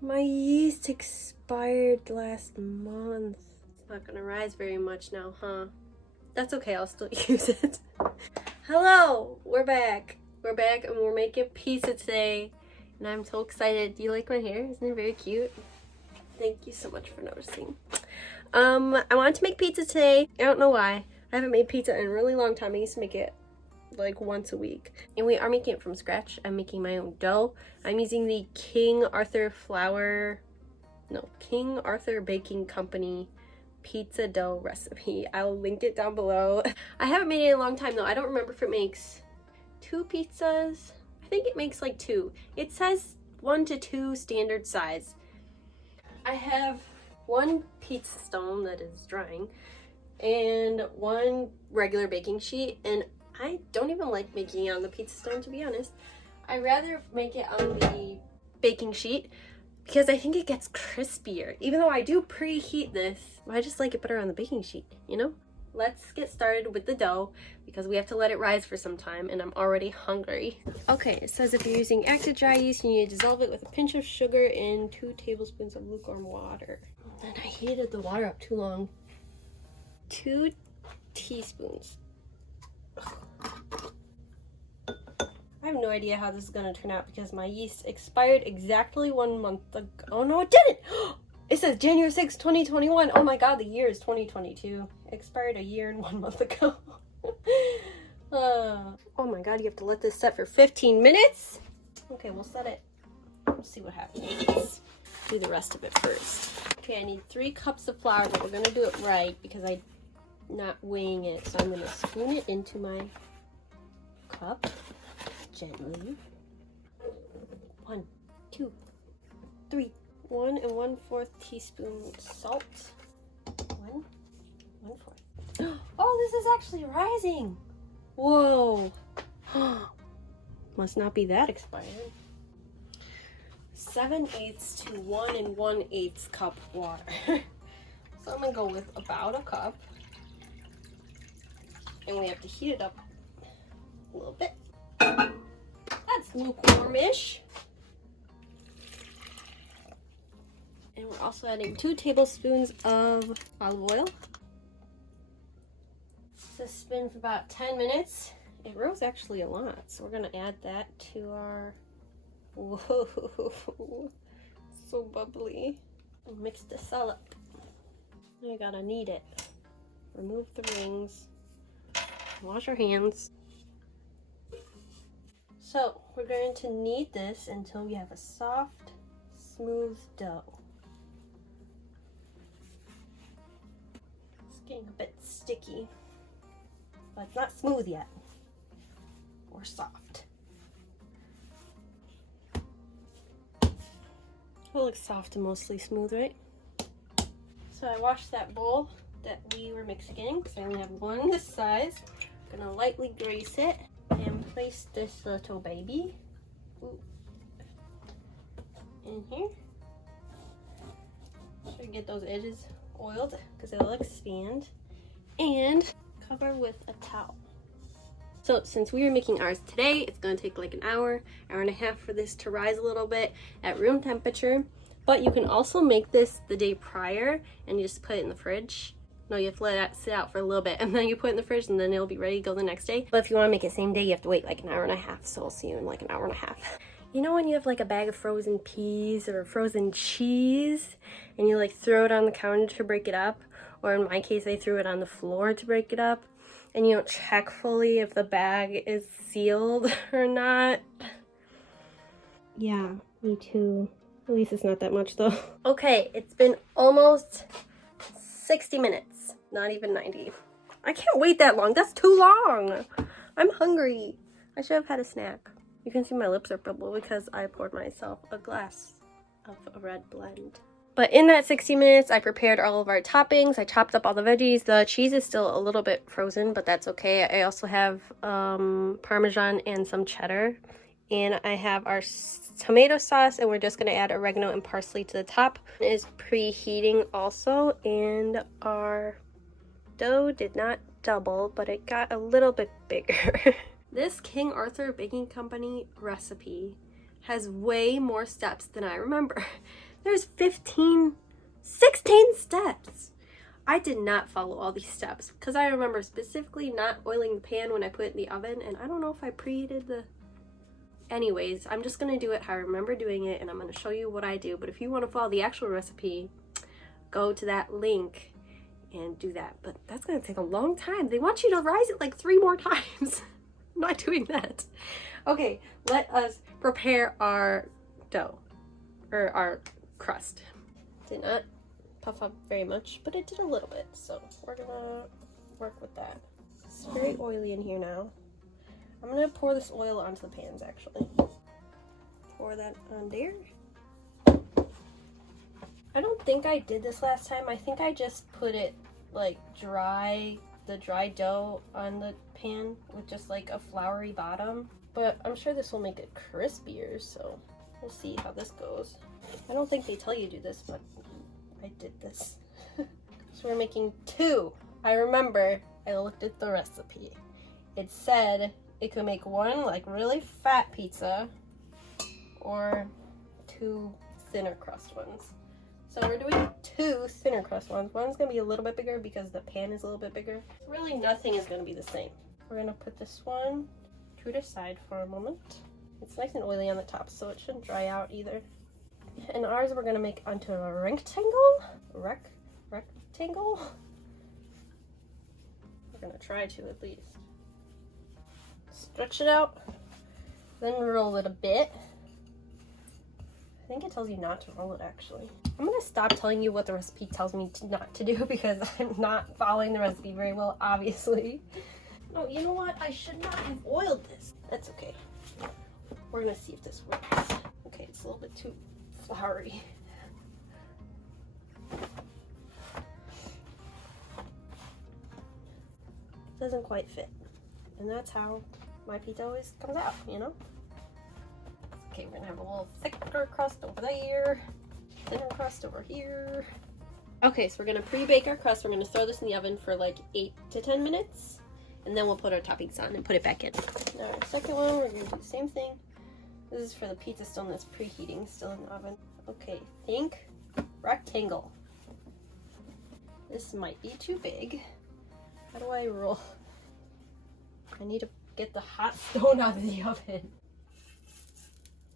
My yeast expired last month. It's not gonna rise very much now, huh? That's okay, I'll still use it. Hello, we're back. We're back and we're making pizza today. And I'm so excited. Do you like my hair? Isn't it very cute? Thank you so much for noticing. I wanted to make pizza today. I don't know why. I haven't made pizza in a really long time. I used to make it like once a week. And we are making it from scratch. I'm making my own dough. I'm using the King Arthur Baking Company pizza dough recipe. I'll link it down below. I haven't made it in a long time though. I don't remember if it makes 2 pizzas. I think it makes like 2. It says 1 to 2 standard size. I have 1 pizza stone that is drying and 1 regular baking sheet, and I don't even like making it on the pizza stone, to be honest. I'd rather make it on the baking sheet because I think it gets crispier. Even though I do preheat this, I just like it better on the baking sheet, you know? Let's get started with the dough because we have to let it rise for some time and I'm already hungry. Okay, it says if you're using active dry yeast, you need to dissolve it with a pinch of sugar and 2 tablespoons of lukewarm water. And I heated the water up too long. 2 teaspoons. I have no idea how this is going to turn out because my yeast expired exactly 1 month ago. Oh no, it didn't! It says January 6, 2021. Oh my god, the year is 2022. It expired a year and 1 month ago. Oh my god, you have to let this set for 15 minutes? Okay, we'll set it. We'll see what happens. Do the rest of it first. Okay, I need 3 cups of flour, but we're going to do it right because I'm not weighing it. So I'm going to spoon it into my cup gently. 1, 2, 3. 1 1/4 teaspoon salt. 1 1/4. Oh, this is actually rising. Whoa. Must not be that expired. 7/8 to 1 1/8 cup water. So I'm gonna go with about a cup. And we have to heat it up a little bit. That's lukewarm-ish. And we're also adding 2 tablespoons of olive oil. This spin for about 10 minutes. It rose actually a lot, so we're gonna add that to our, whoa, so bubbly. Mix this all up. You gotta knead it. Remove the rings. Wash your hands. So we're going to knead this until we have a soft, smooth dough. It's getting a bit sticky, but it's not smooth yet, or soft. It looks soft and mostly smooth, right? So I washed that bowl that we were mixing in because I only have 1 this size. I'm gonna lightly grease it and place this little baby in here. Should get those edges oiled because it'll expand, and cover with a towel. So since we are making ours today, it's going to take like an hour and a half for this to rise a little bit at room temperature. But you can also make this the day prior and you just put it in the fridge. No, you have to let it sit out for a little bit and then you put it in the fridge and then it'll be ready to go the next day. But if you want to make it same day, you have to wait like an hour and a half. So I'll see you in like an hour and a half. You know when you have like a bag of frozen peas or frozen cheese and you like throw it on the counter to break it up? Or in my case, I threw it on the floor to break it up. And you don't check fully if the bag is sealed or not. Yeah, me too. At least it's not that much though. Okay, it's been almost 60 minutes, not even 90. I can't wait that long. That's too long. I'm hungry. I should have had a snack. You can see my lips are purple because I poured myself a glass of a red blend. But in that 60 minutes, I prepared all of our toppings. I chopped up all the veggies. The cheese is still a little bit frozen, but that's okay. I also have Parmesan and some cheddar. And I have our tomato sauce, and we're just going to add oregano and parsley to the top. It is preheating also, and our dough did not double, but it got a little bit bigger. This King Arthur Baking Company recipe has way more steps than I remember. There's 16 steps. I did not follow all these steps because I remember specifically not oiling the pan when I put it in the oven, and I don't know if I preheated the... Anyways, I'm just gonna do it how I remember doing it, and I'm gonna show you what I do. But if you want to follow the actual recipe, go to that link and do that. But that's gonna take a long time. They want you to rise it like 3 more times. I'm not doing that. Okay, let us prepare our dough, or our crust. Did not puff up very much, but it did a little bit, so we're gonna work with that. It's very oily in here now. I'm gonna pour this oil onto the pans, actually. Pour that on there. I don't think I did this last time. I think I just put it like the dry dough on the pan with just like a floury bottom. But I'm sure this will make it crispier, so we'll see how this goes. I don't think they tell you to do this, but I did this. So we're making 2. I remember I looked at the recipe. It said it could make 1 like really fat pizza or 2 thinner crust ones. So we're doing 2 thinner crust ones. One's gonna be a little bit bigger because the pan is a little bit bigger. Really nothing is gonna be the same. We're gonna put this one to the side for a moment. It's nice and oily on the top, so it shouldn't dry out either. And ours we're gonna make onto a rectangle. Rectangle? We're gonna try to at least. Stretch it out, then roll it a bit. I think it tells you not to roll it, actually. I'm gonna stop telling you what the recipe tells me not to do because I'm not following the recipe very well, obviously. No, you know what? I should not have oiled this. That's okay. We're gonna see if this works. Okay, it's a little bit too floury. Doesn't quite fit. And that's how my pizza always comes out, you know? Okay, we're gonna have a little thicker crust over there, thinner crust over here. Okay, so we're gonna pre-bake our crust. We're gonna throw this in the oven for like 8 to 10 minutes, and then we'll put our toppings on and put it back in. Now our second one, we're gonna do the same thing. This is for the pizza stone that's preheating, still in the oven. Okay, think rectangle. This might be too big. How do I roll? I need to get the hot stone out of the oven.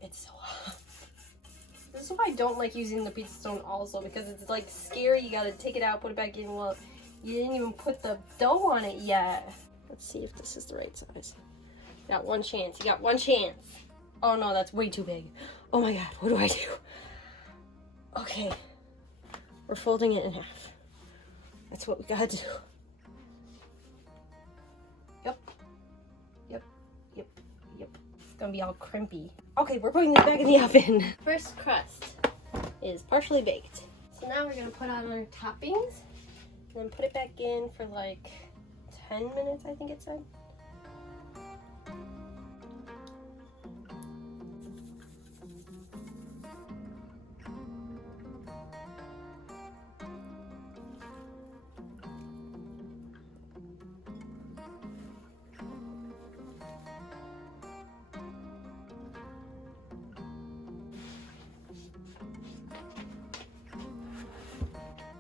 It's so hot. This is why I don't like using the pizza stone also, because it's like scary. You gotta take it out, put it back in. Well, you didn't even put the dough on it yet. Let's see if this is the right size. You got 1 chance. You got 1 chance. Oh no, that's way too big. Oh my god, what do I do? Okay. We're folding it in half. That's what we gotta do. Yep. It's gonna be all crimpy. Okay, we're putting this back in the oven. First crust is partially baked. So now we're gonna put on our toppings and then put it back in for like 10 minutes, I think it said.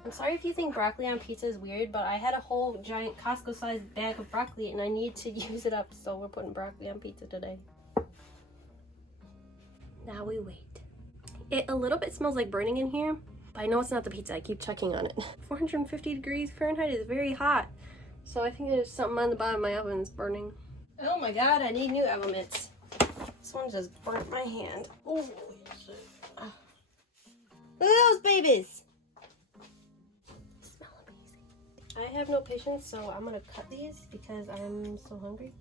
I'm sorry if you think broccoli on pizza is weird, but I had a whole giant Costco-sized bag of broccoli and I need to use it up, so we're putting broccoli on pizza today. Now we wait. It a little bit smells like burning in here, but I know it's not the pizza. I keep checking on it. 450 degrees Fahrenheit is very hot, so I think there's something on the bottom of my oven that's burning. Oh my god, I need new oven mitts. This one just burnt my hand. Oh, shit. Look at those babies! I have no patience, so I'm gonna cut these because I'm so hungry.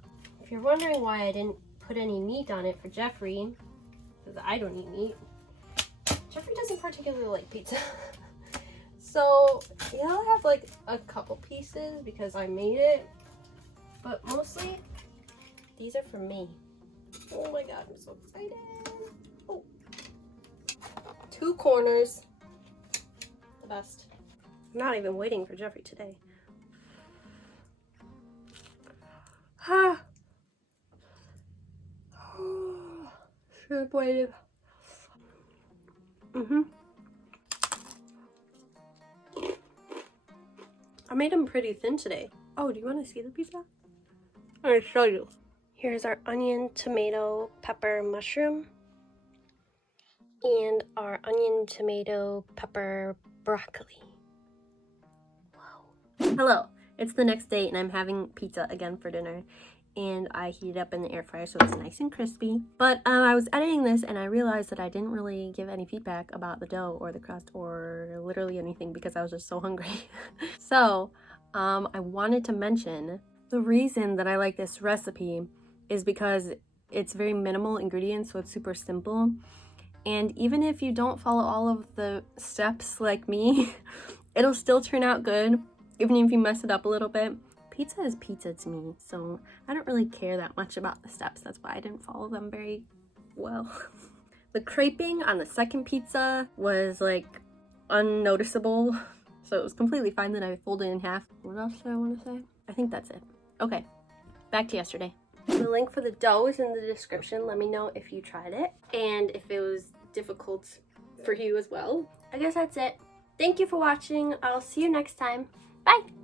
If you're wondering why I didn't put any meat on it for Jeffrey, because I don't eat meat. Jeffrey doesn't particularly like pizza. So he'll have like a couple pieces because I made it, but mostly these are for me. Oh my god, I'm so excited. Oh. 2 corners, the best. I'm not even waiting for Jeffrey today. Should have waited. made them pretty thin today. Oh, do you want to see the pizza? I'm gonna show you. Here's our onion, tomato, pepper, mushroom. And our onion, tomato, pepper, broccoli. Wow. Hello, it's the next day and I'm having pizza again for dinner. And I heat it up in the air fryer so it's nice and crispy. But I was editing this and I realized that I didn't really give any feedback about the dough or the crust or literally anything because I was just so hungry. So I wanted to mention the reason that I like this recipe is because it's very minimal ingredients, so it's super simple. And even if you don't follow all of the steps like me, it'll still turn out good, even if you mess it up a little bit. Pizza is pizza to me, so I don't really care that much about the steps. That's why I didn't follow them very well. The creping on the second pizza was like unnoticeable, so it was completely fine that I folded it in half. What else do I want to say? I think that's it. Okay, back to yesterday. The link for the dough is in the description. Let me know if you tried it and if it was difficult for you as well. I guess that's it. Thank you for watching. I'll see you next time. Bye!